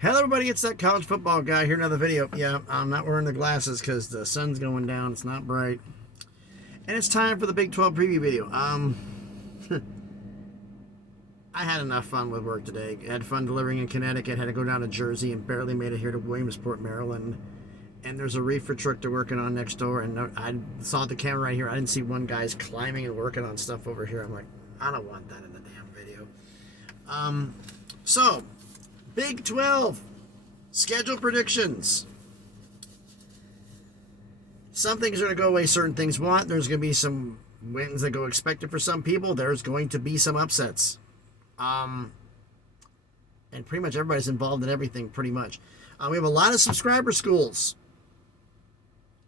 Hello everybody, it's that college football guy here. Another video. Yeah, I'm not wearing the glasses because the sun's going down. It's not bright. And it's time for the Big 12 preview video. I had enough fun with work today. I had fun delivering in Connecticut. Had to go down to Jersey and barely made it here to Williamsport, Maryland. And there's a reefer truck they're working on next door. And I saw the camera right here. I didn't see one guy's climbing and working on stuff over here. I'm like, I don't want that in the damn video. So, Big 12 schedule predictions. Some things are going to go away, certain things won't. There's going to be some wins that go expected for some people. There's going to be some upsets. And pretty much everybody's involved in everything, pretty much. We have a lot of subscriber schools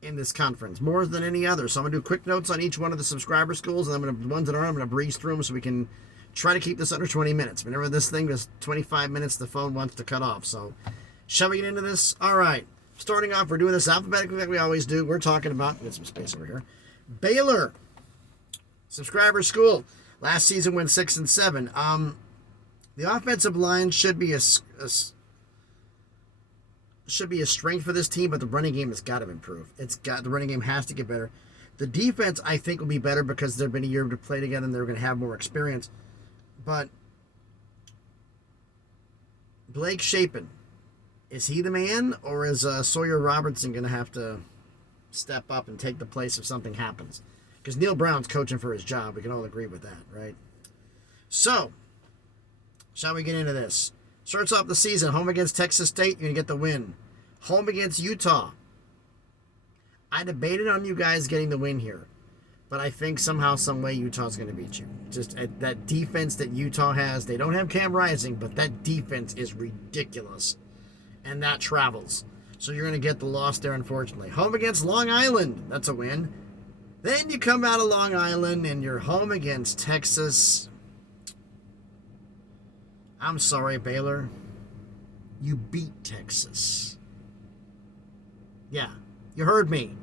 in this conference, more than any other. So I'm going to do quick notes on each one of the subscriber schools, and the ones that are, I'm going to breeze through them so we can try to keep this under 20 minutes. Whenever this thing is 25 minutes, the phone wants to cut off. So shall we get into this? All right. Starting off, we're doing this alphabetically like we always do. We're talking about, get some space over here, Baylor. Subscriber school. Last season went 6-7. The offensive line should be a strength for this team, but the running game has got to improve. The running game has to get better. The defense, I think, will be better because they've been a year to play together and they're going to have more experience. But Blake Shapen, is he the man, or is Sawyer Robertson going to have to step up and take the place if something happens? Because Neil Brown's coaching for his job. We can all agree with that, right? So, shall we get into this? Starts off the season, home against Texas State, you're going to get the win. Home against Utah. I debated on you guys getting the win here, but I think somehow, some way, Utah's going to beat you. Just that defense that Utah has, they don't have Cam Rising, but that defense is ridiculous, and that travels. So you're going to get the loss there, unfortunately. Home against Long Island, that's a win. Then you come out of Long Island, and you're home against Texas. I'm sorry, Baylor. You beat Texas. Yeah, you heard me.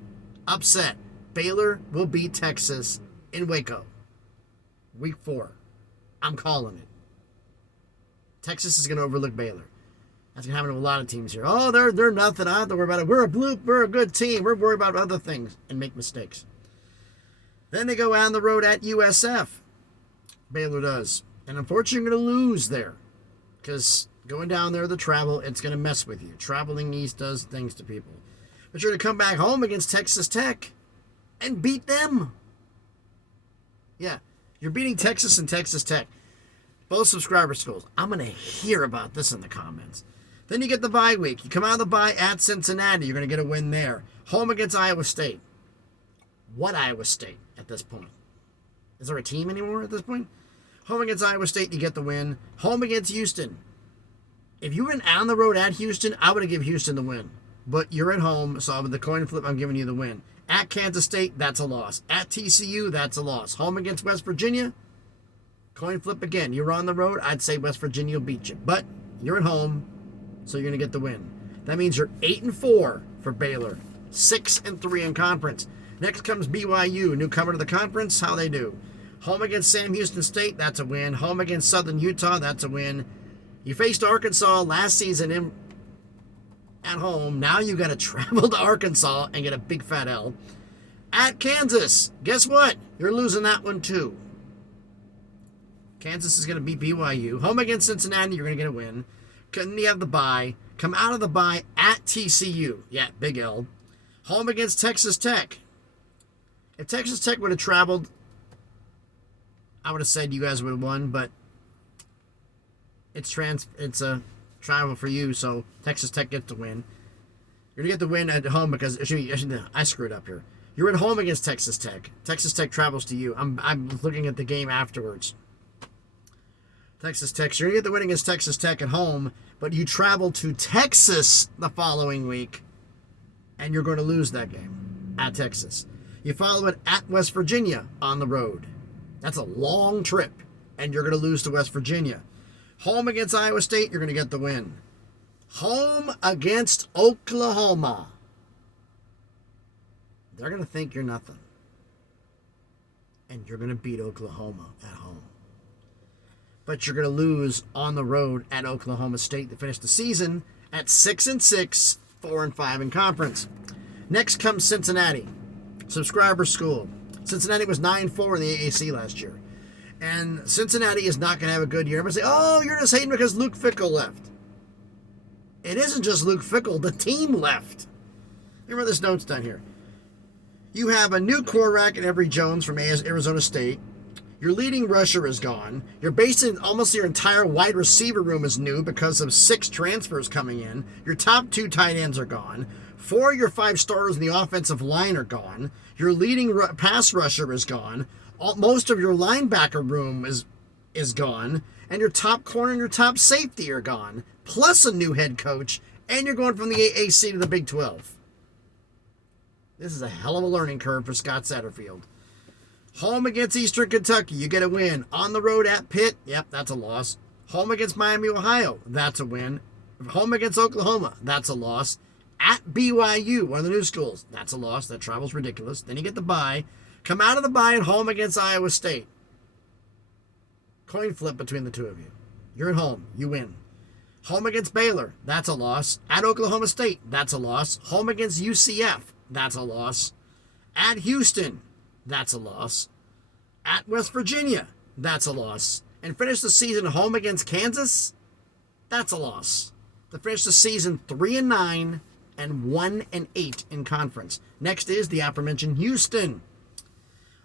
Upset. Baylor will beat Texas in Waco. Week 4. I'm calling it. Texas is going to overlook Baylor. That's going to happen to a lot of teams here. Oh, they're nothing. I don't have to worry about it. We're a good team. We're worried about other things and make mistakes. Then they go on the road at USF. Baylor does. And unfortunately, you're going to lose there. Because going down there, the travel, it's going to mess with you. Traveling east does things to people. But you're going to come back home against Texas Tech and beat them. Yeah, you're beating Texas and Texas Tech. Both subscriber schools. I'm going to hear about this in the comments. Then you get the bye week. You come out of the bye at Cincinnati. You're going to get a win there. Home against Iowa State. What Iowa State at this point? Is there a team anymore at this point? Home against Iowa State, you get the win. Home against Houston. If you went on the road at Houston, I would have given Houston the win. But you're at home, so with the coin flip, I'm giving you the win. At Kansas State, that's a loss. At TCU, that's a loss. Home against West Virginia, coin flip again. You're on the road, I'd say West Virginia will beat you. But you're at home, so you're going to get the win. That means you're 8-4 for Baylor. 6-3 in conference. Next comes BYU, newcomer to the conference. How they do? Home against Sam Houston State, that's a win. Home against Southern Utah, that's a win. You faced Arkansas last season at home. Now you got to travel to Arkansas and get a big fat L. At Kansas, guess what? You're losing that one too. Kansas is going to beat BYU. Home against Cincinnati, you're going to get a win. Then you have the bye. Come out of the bye at TCU. Yeah, big L. Home against Texas Tech. If Texas Tech would have traveled, I would have said you guys would have won, but it's a travel for you, so Texas Tech gets the win. You're going to get the win at home because I screwed up here. You're at home against Texas Tech. Texas Tech travels to you. I'm looking at the game afterwards. Texas Tech. So you're going to get the win against Texas Tech at home, but you travel to Texas the following week, and you're going to lose that game at Texas. You follow it at West Virginia on the road. That's a long trip, and you're going to lose to West Virginia. Home against Iowa State, you're going to get the win. Home against Oklahoma. They're going to think you're nothing. And you're going to beat Oklahoma at home. but you're going to lose on the road at Oklahoma State to finish the season at 6-6, 4-5 in conference. Next comes Cincinnati, subscriber school. Cincinnati was 9-4 in the AAC last year. And Cincinnati is not going to have a good year. I'm going to say, oh, you're just hating because Luke Fickell left. It isn't just Luke Fickell. The team left. Remember this note's down here. You have a new quarterback in Emory Jones from Arizona State. Your leading rusher is gone. You're basing almost your entire wide receiver room is new because of 6 transfers coming in. Your top 2 tight ends are gone. 4 of your 5 starters in the offensive line are gone. Your leading pass rusher is gone. Most of your linebacker room is gone. And your top corner and your top safety are gone. Plus a new head coach. And you're going from the AAC to the Big 12. This is a hell of a learning curve for Scott Satterfield. Home against Eastern Kentucky, you get a win. On the road at Pitt, yep, that's a loss. Home against Miami, Ohio, that's a win. Home against Oklahoma, that's a loss. At BYU, one of the new schools, that's a loss. That travel's ridiculous. Then you get the bye. Come out of the bye and home against Iowa State. Coin flip between the two of you. You're at home, you win. Home against Baylor, that's a loss. At Oklahoma State, that's a loss. Home against UCF, that's a loss. At Houston, that's a loss. At West Virginia, that's a loss. And finish the season home against Kansas, that's a loss. To finish the season 3-9 and 1-8 in conference. Next is the aforementioned Houston.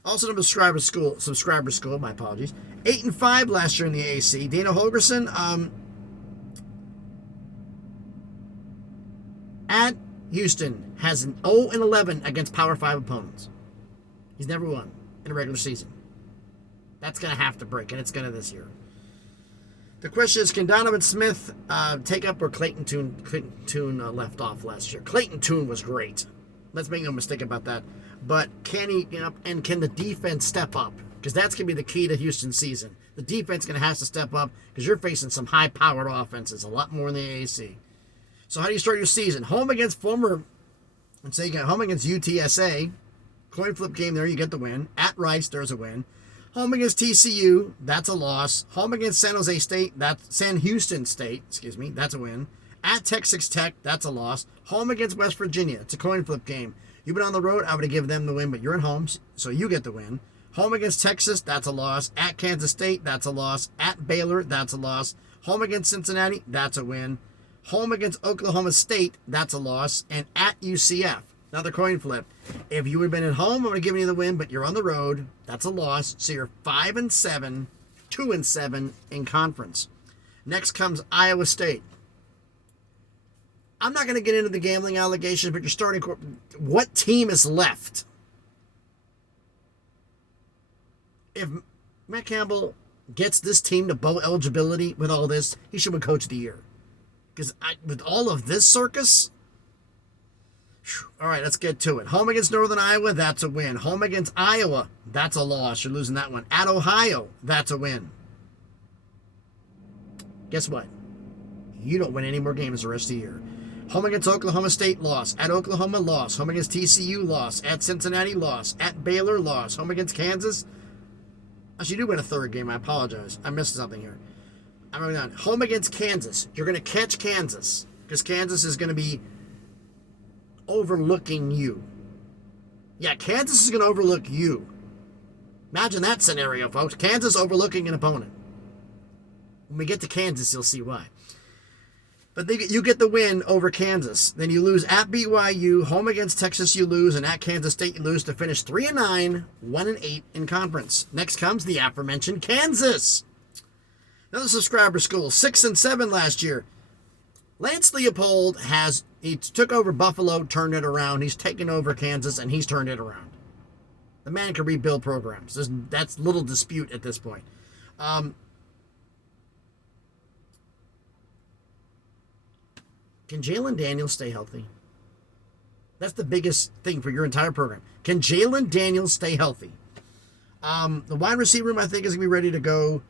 Also to subscriber school, my apologies. 8-5 last year in the AAC. Dana Holgorsen, at Houston has an 0-11 against Power 5 opponents. He's never won in a regular season. That's going to have to break, and it's going to this year. The question is, can Donovan Smith take up where Clayton Tune left off last year? Clayton Tune was great. Let's make no mistake about that. But can he, and can the defense step up? Because that's going to be the key to Houston's season. The defense is going to have to step up because you're facing some high-powered offenses, a lot more in the AAC. So how do you start your season? Home against home against UTSA. Coin flip game there, you get the win. At Rice, there's a win. Home against TCU, that's a loss. Home against San Houston State, that's a win. At Texas Tech, that's a loss. Home against West Virginia, it's a coin flip game. You've been on the road, I would have given them the win, but you're at home, so you get the win. Home against Texas, that's a loss. At Kansas State, that's a loss. At Baylor, that's a loss. Home against Cincinnati, that's a win. Home against Oklahoma State, that's a loss. And at UCF, another coin flip. If you would have been at home, I would have given you the win, but you're on the road. That's a loss. So you're 5-7, 2-7 in conference. Next comes Iowa State. I'm not going to get into the gambling allegations, but you're starting. What team is left? If Matt Campbell gets this team to bowl eligibility with all this, he should win Coach of the Year. Because with all of this circus. All right, let's get to it. Home against Northern Iowa, that's a win. Home against Iowa, that's a loss. You're losing that one. At Ohio, that's a win. Guess what? You don't win any more games the rest of the year. Home against Oklahoma State, loss. At Oklahoma, loss. Home against TCU, loss. At Cincinnati, loss. At Baylor, loss. Home against Kansas. Actually, you do win a third game. I apologize. I missed something here. I'm moving on. Home against Kansas. You're going to catch Kansas because Kansas is going to be overlooking you. Yeah, Kansas is going to overlook you. Imagine that scenario, folks. Kansas overlooking an opponent. When we get to Kansas, you'll see why. But you get the win over Kansas. Then you lose at BYU. Home against Texas, you lose. And at Kansas State, you lose to finish 3-9, 1-8 in conference. Next comes the aforementioned Kansas. Another subscriber school. 6-7 last year. Lance Leopold he took over Buffalo, turned it around. He's taken over Kansas, and he's turned it around. The man can rebuild programs. That's little dispute at this point. Can Jalon Daniels stay healthy? That's the biggest thing for your entire program. Can Jalon Daniels stay healthy? The wide receiver room, I think, is going to be ready to go.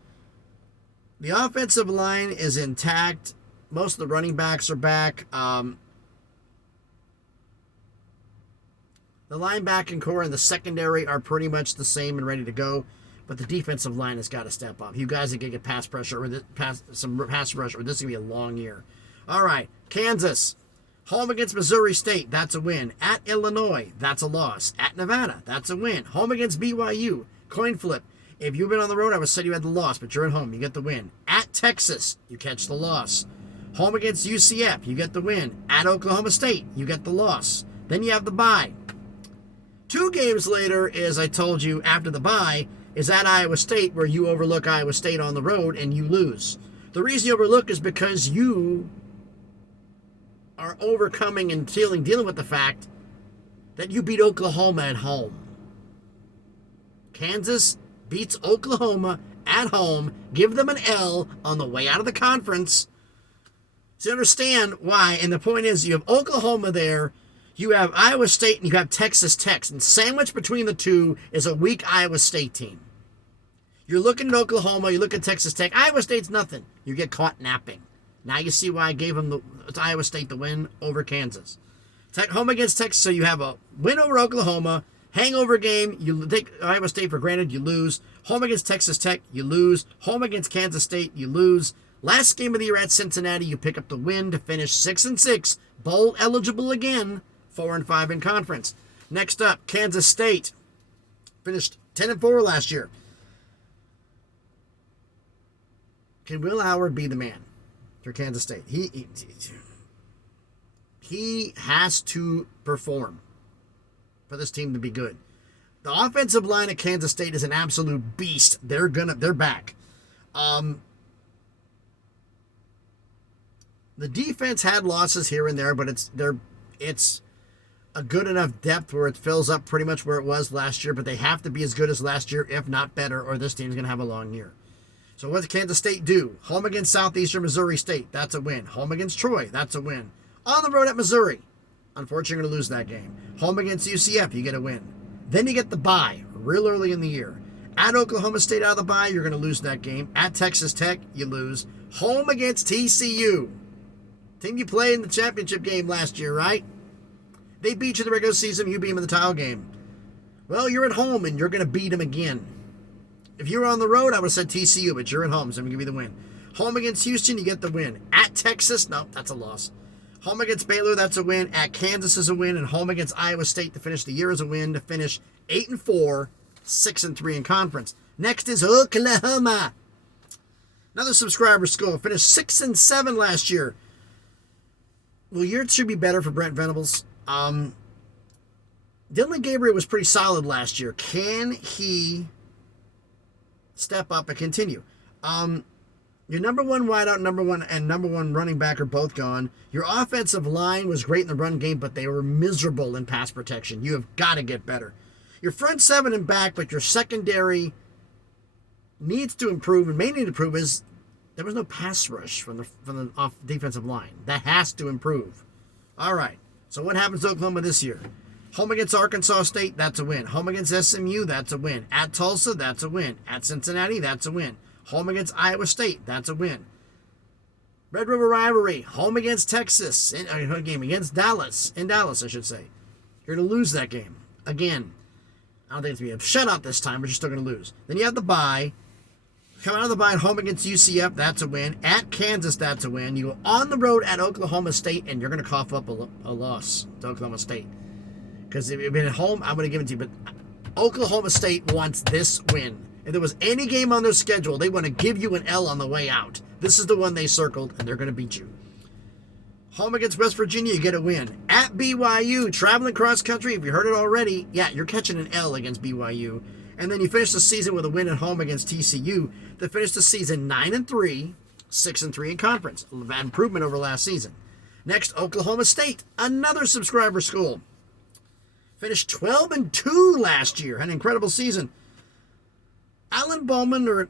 The offensive line is intact. Most of the running backs are back. The linebacking core and the secondary are pretty much the same and ready to go. but the defensive line has got to step up. You guys are going to get pass pressure or some pass rush, or this is going to be a long year. All right, Kansas. Home against Missouri State, that's a win. At Illinois, that's a loss. At Nevada, that's a win. Home against BYU, coin flip. If you've been on the road, I would say you had the loss, but you're at home, you get the win. At Texas, you catch the loss. Home against UCF, you get the win. At Oklahoma State, you get the loss. Then you have the bye. 2 games later, as I told you after the bye, is at Iowa State, where you overlook Iowa State on the road and you lose. The reason you overlook is because you are overcoming and dealing with the fact that you beat Oklahoma at home. Kansas beats Oklahoma at home, give them an L on the way out of the conference. So you understand why, and the point is you have Oklahoma there, you have Iowa State, and you have Texas Tech, and sandwiched between the two is a weak Iowa State team. You're looking at Oklahoma, you look at Texas Tech, Iowa State's nothing. You get caught napping. Now you see why I gave them Iowa State the win over Kansas. Home against Texas, so you have a win over Oklahoma, hangover game, you take Iowa State for granted, you lose. Home against Texas Tech, you lose. Home against Kansas State, you lose. Last game of the year at Cincinnati, you pick up the win to finish 6-6, bowl eligible again, 4-5 in conference. Next up, Kansas State finished 10-4 last year. Can Will Howard be the man for Kansas State? He has to perform for this team to be good. The offensive line at Kansas State is an absolute beast. They're back. The defense had losses here and there, but it's a good enough depth where it fills up pretty much where it was last year, but they have to be as good as last year, if not better, or this team's going to have a long year. So what does Kansas State do? Home against Southeastern Missouri State, that's a win. Home against Troy, that's a win. On the road at Missouri, unfortunately you're going to lose that game. Home against UCF, you get a win. Then you get the bye real early in the year. At Oklahoma State out of the bye, you're going to lose that game. At Texas Tech, you lose. Home against TCU. Team you played in the championship game last year, right? They beat you in the regular season, you beat them in the title game. Well, you're at home and you're going to beat them again. If you were on the road, I would have said TCU, but you're at home, so I'm going to give you the win. Home against Houston, you get the win. At Texas, no, that's a loss. Home against Baylor, that's a win. At Kansas is a win. And home against Iowa State to finish the year is a win. To finish 8-4, 6-3 in conference. Next is Oklahoma. Another subscriber school. Finished 6-7 last year. Well, year should be better for Brent Venables. Dylan Gabriel was pretty solid last year. Can he step up and continue? Your number one wideout, number one running back are both gone. Your offensive line was great in the run game, but they were miserable in pass protection. You have got to get better. Your front seven and back, but your secondary needs to improve and may need to improve is there was no pass rush from the off defensive line. That has to improve. All right. So what happens to Oklahoma this year? Home against Arkansas State, that's a win. Home against SMU, that's a win. At Tulsa, that's a win. At Cincinnati, that's a win. Home against Iowa State, that's a win. Red River Rivalry, home against Texas, game against Dallas, in Dallas, I should say. You're going to lose that game. Again, I don't think it's going to be a shutout this time, but you're still going to lose. Then you have the bye. Come out of the bye, home against UCF, that's a win. At Kansas, that's a win. You go on the road at Oklahoma State, and you're going to cough up a loss to Oklahoma State. Because if you've been at home, I would have given it to you. But Oklahoma State wants this win. If there was any game on their schedule, they want to give you an L on the way out. This is the one they circled, and they're going to beat you. Home against West Virginia, you get a win. At BYU, traveling cross country, if you heard it already, yeah, you're catching an L against BYU. And then you finish the season with a win at home against TCU to finish the season 9-3, 6-3 in conference. An improvement over last season. Next, Oklahoma State, another subscriber school. Finished 12-2 last year. Had an incredible season. Alan Bowman or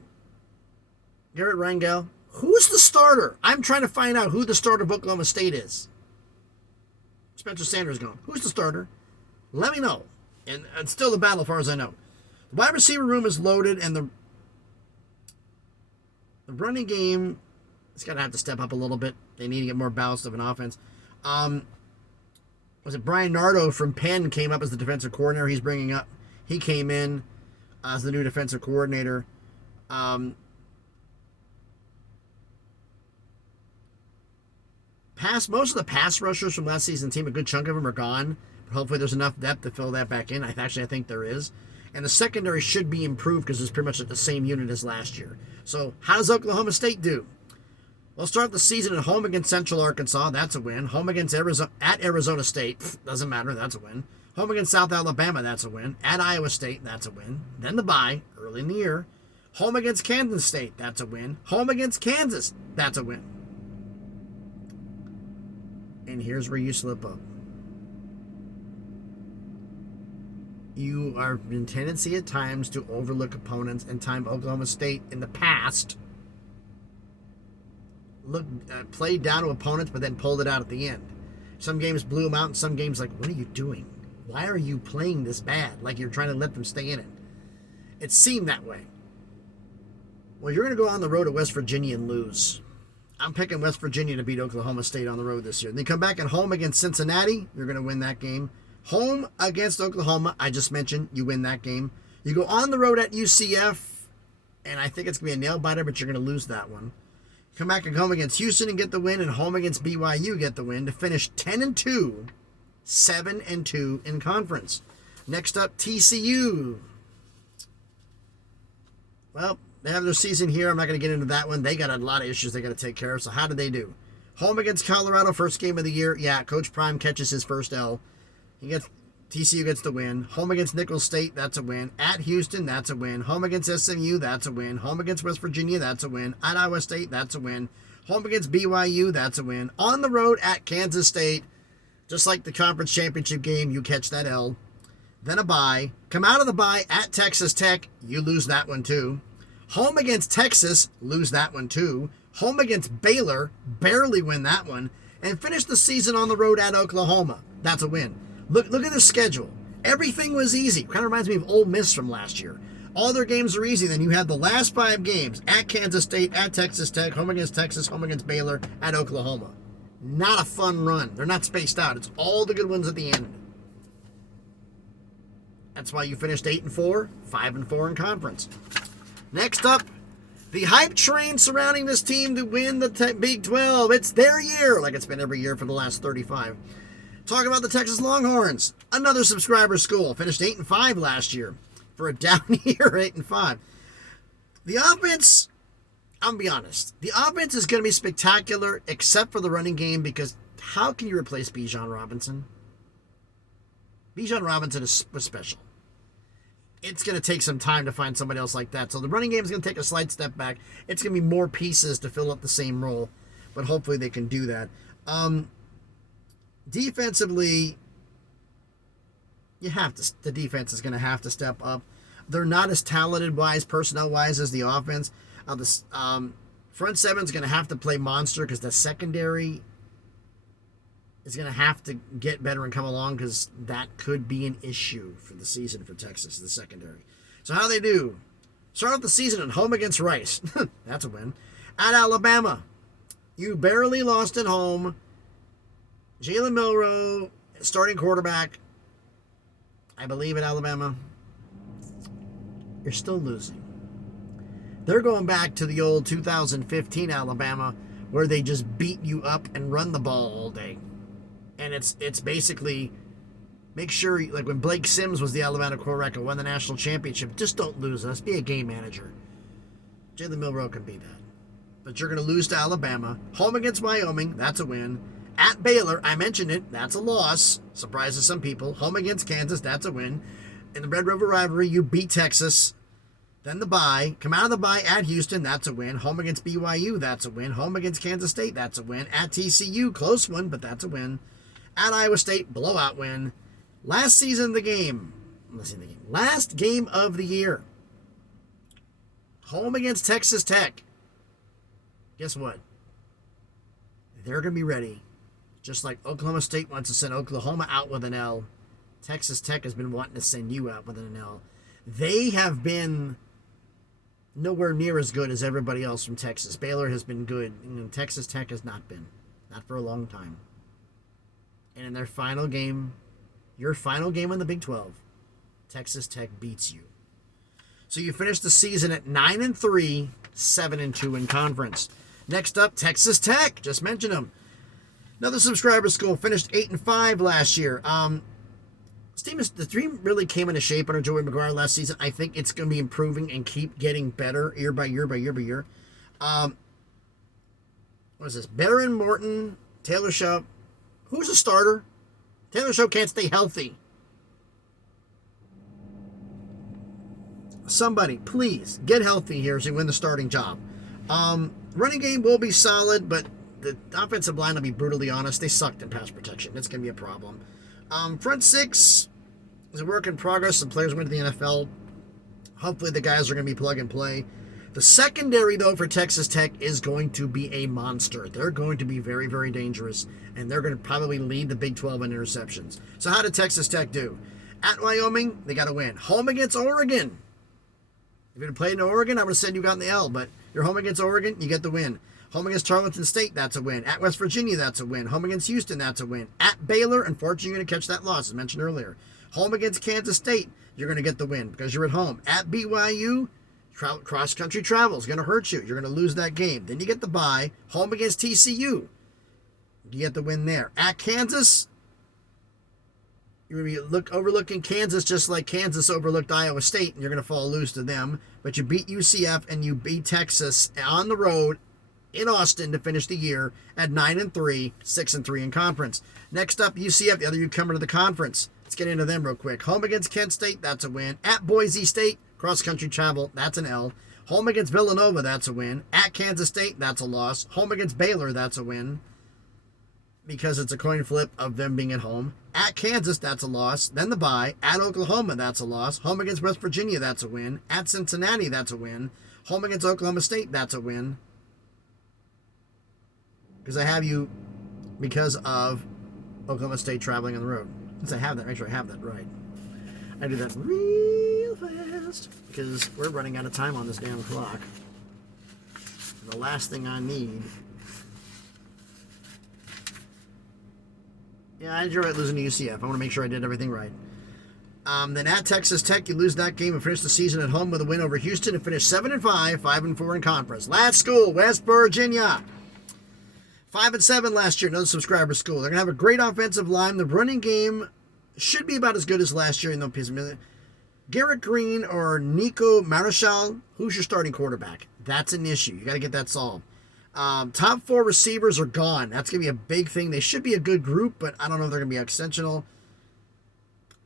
Garrett Rangel, who's the starter? I'm trying to find out who the starter of Oklahoma State is. Spencer Sanders gone. Who's the starter? Let me know. And it's still the battle as far as I know. The wide receiver room is loaded, and the running game is going to have to step up a little bit. They need to get more balanced of an offense. Was it Brian Nardo from Penn came up as the defensive coordinator? He's bringing up. He came in. as the new defensive coordinator. Most of the pass rushers from last season's team, a good chunk of them are gone. But hopefully there's enough depth to fill that back in. I think there is. And the secondary should be improved because it's pretty much the same unit as last year. So how does Oklahoma State do? We'll start the season at home against Central Arkansas. That's a win. Home against Arizona State. Doesn't matter. That's a win. Home against South Alabama. That's a win. At Iowa State. That's a win. Then the bye early in the year. Home against Kansas State. That's a win. Home against Kansas. That's a win. And here's where you slip up. You are in tendency at times to overlook opponents, and time Oklahoma State in the past played down to opponents, but then pulled it out at the end. Some games blew them out, and some games like, what are you doing? Why are you playing this bad? Like you're trying to let them stay in it. It seemed that way. Well, you're going to go on the road to West Virginia and lose. I'm picking West Virginia to beat Oklahoma State on the road this year. They come back at home against Cincinnati. You're going to win that game. Home against Oklahoma, I just mentioned, you win that game. You go on the road at UCF, and I think it's going to be a nail-biter, but you're going to lose that one. Come back and home against Houston and get the win, and home against BYU get the win to finish 10-2, 7-2 in conference. Next up, TCU. Well, they have their season here. I'm not going to get into that one. They got a lot of issues they got to take care of. So how did they do? Home against Colorado, first game of the year. Yeah, Coach Prime catches his first L. TCU gets the win. Home against Nicholls State, that's a win. At Houston, that's a win. Home against SMU, that's a win. Home against West Virginia, that's a win. At Iowa State, that's a win. Home against BYU, that's a win. On the road at Kansas State, just like the conference championship game, you catch that L. Then a bye. Come out of the bye at Texas Tech, you lose that one too. Home against Texas, lose that one too. Home against Baylor, barely win that one. And finish the season on the road at Oklahoma. That's a win. Look at their schedule. Everything was easy. Kind of reminds me of Ole Miss from last year. All their games are easy. Then you have the last 5 games at Kansas State, at Texas Tech, home against Texas, home against Baylor, at Oklahoma. Not a fun run. They're not spaced out. It's all the good ones at the end. That's why you finished 8-4, 5-4 in conference. Next up, the hype train surrounding this team to win the Big 12. It's their year, like it's been every year for the last 35. Talk about the Texas Longhorns, another subscriber school. Finished 8-5 last year for a down year, 8-5. The offense, I'm going to be honest, the offense is going to be spectacular except for the running game because how can you replace Bijan Robinson? Bijan Robinson was special. It's going to take some time to find somebody else like that. So the running game is going to take a slight step back. It's going to be more pieces to fill up the same role, but hopefully they can do that. Defensively, the defense is going to have to step up. They're not as talented-wise, personnel-wise as the offense. The front seven is going to have to play monster because the secondary is going to have to get better and come along because that could be an issue for the season for Texas, the secondary. So how do they do? Start off the season at home against Rice. That's a win. At Alabama, you barely lost at home. Jalen Milroe, starting quarterback, I believe at Alabama. You're still losing. They're going back to the old 2015 Alabama where they just beat you up and run the ball all day. And it's basically make sure, like when Blake Sims was the Alabama quarterback and won the national championship, just don't lose us. Be a game manager. Jalen Milroe can be that. But you're going to lose to Alabama. Home against Wyoming, that's a win. At Baylor, I mentioned it, that's a loss. Surprises some people. Home against Kansas, that's a win. In the Red River rivalry, you beat Texas. Then the bye. Come out of the bye at Houston, that's a win. Home against BYU, that's a win. Home against Kansas State, that's a win. At TCU, close one, but that's a win. At Iowa State, blowout win. Last game of the year. Home against Texas Tech. Guess what? They're going to be ready. Just like Oklahoma State wants to send Oklahoma out with an L, Texas Tech has been wanting to send you out with an L. They have been nowhere near as good as everybody else from Texas. Baylor has been good, and Texas Tech has not been. Not for a long time. And in their final game, your final game in the Big 12, Texas Tech beats you. So you finish the season at 9-3, 7-2 in conference. Next up, Texas Tech. Just mentioned them. Another subscriber school. Finished 8-5 last year. The team really came into shape under Joey McGuire last season. I think it's going to be improving and keep getting better year by year by year by year. What is this? Baron Morton, Taylor Show. Who's a starter? Taylor Show can't stay healthy. Somebody, please, get healthy here so you win the starting job. Running game will be solid, but the offensive line, I'll be brutally honest, they sucked in pass protection. That's going to be a problem. Front six is a work in progress. Some players went to the NFL. Hopefully the guys are going to be plug and play. The secondary, though, for Texas Tech is going to be a monster. They're going to be very, very dangerous, and they're going to probably lead the Big 12 in interceptions. So how did Texas Tech do? At Wyoming, they got to win. Home against Oregon. If you'd have played in Oregon, I would have said you got in the L, but you're home against Oregon, you get the win. Home against Tarleton State, that's a win. At West Virginia, that's a win. Home against Houston, that's a win. At Baylor, unfortunately, you're going to catch that loss, as mentioned earlier. Home against Kansas State, you're going to get the win because you're at home. At BYU, cross-country travel is going to hurt you. You're going to lose that game. Then you get the bye. Home against TCU, you get the win there. At Kansas, you're going to be overlooking Kansas just like Kansas overlooked Iowa State, and you're going to fall loose to them. But you beat UCF and you beat Texas on the road in Austin to finish the year at 9-3, 6-3 in conference. Next up, UCF, the other newcomer to the conference. Let's get into them real quick. Home against Kent State, that's a win. At Boise State, cross-country travel, that's an L. Home against Villanova, that's a win. At Kansas State, that's a loss. Home against Baylor, that's a win, because it's a coin flip of them being at home. At Kansas, that's a loss. Then the bye. At Oklahoma, that's a loss. Home against West Virginia, that's a win. At Cincinnati, that's a win. Home against Oklahoma State, that's a win. Because I have you because of Oklahoma State traveling on the road. Since I have that, make sure I have that right. I do that real fast because we're running out of time on this damn clock. And the last thing I need... Yeah, I enjoyed losing to UCF. I want to make sure I did everything right. Then at Texas Tech, you lose that game and finish the season at home with a win over Houston and finish 7-5, 5-4 in conference. Last school, West Virginia. 5-7 last year, another subscriber school. They're going to have a great offensive line. The running game should be about as good as last year in the Garrett Green or Nico Marichal, who's your starting quarterback? That's an issue. You got to get that solved. Top 4 receivers are gone. That's going to be a big thing. They should be a good group, but I don't know if they're going to be exceptional.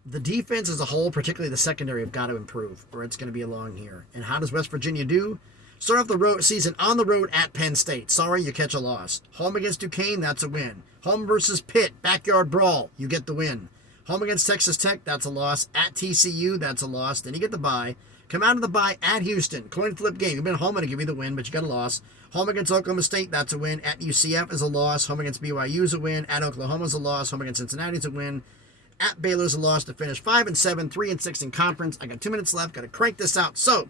The defense as a whole, particularly the secondary, have got to improve, or it's going to be a long year. And how does West Virginia do? Start off the season on the road at Penn State. Sorry, you catch a loss. Home against Duquesne, that's a win. Home versus Pitt, backyard brawl, you get the win. Home against Texas Tech, that's a loss. At TCU, that's a loss. Then you get the bye. Come out of the bye at Houston. Coin flip game. You've been home to give you the win, but you got a loss. Home against Oklahoma State, that's a win. At UCF is a loss. Home against BYU is a win. At Oklahoma is a loss. Home against Cincinnati is a win. At Baylor is a loss to finish 5-7, 3-6 in conference. I got 2 minutes left. Got to crank this out. So,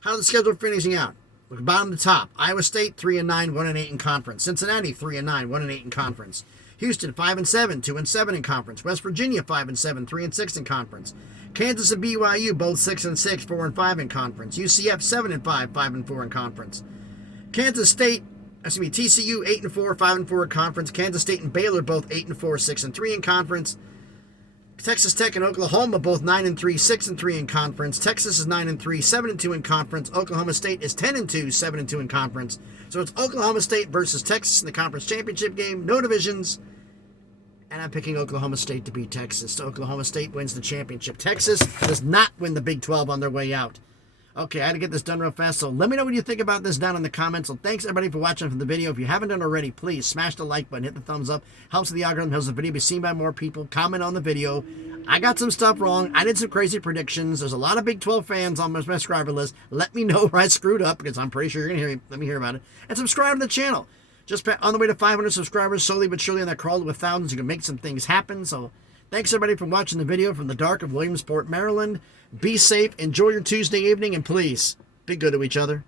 how's the schedule finishing out? Look bottom to top. Iowa State 3-9, 1-8 in conference. Cincinnati 3-9, 1-8 in conference. Houston 5-7, 2-7 in conference. West Virginia 5-7, 3-6 in conference. Kansas and BYU both 6-6, 4-5 in conference. UCF 7-5, 5-4 in conference. TCU 8-4, 5-4 in conference. Kansas State and Baylor both 8-4, 6-3 in conference. Texas Tech and Oklahoma both 9-3, 6-3 in conference. Texas is 9-3, 7-2 in conference. Oklahoma State is 10-2, 7-2 in conference. So it's Oklahoma State versus Texas in the conference championship game. No divisions. And I'm picking Oklahoma State to beat Texas. So Oklahoma State wins the championship. Texas does not win the Big 12 on their way out. Okay, I had to get this done real fast, so let me know what you think about this down in the comments. So thanks, everybody, for watching the video. If you haven't done already, please smash the like button, hit the thumbs up. Helps the algorithm, helps the video be seen by more people. Comment on the video. I got some stuff wrong. I did some crazy predictions. There's a lot of Big 12 fans on my subscriber list. Let me know where I screwed up, because I'm pretty sure you're going to hear me. Let me hear about it. And subscribe to the channel. Just on the way to 500 subscribers, slowly but surely on that crawl to 1,000. You can make some things happen, so... Thanks, everybody, for watching the video from the dark of Williamsport, Maryland. Be safe, enjoy your Tuesday evening, and please, be good to each other.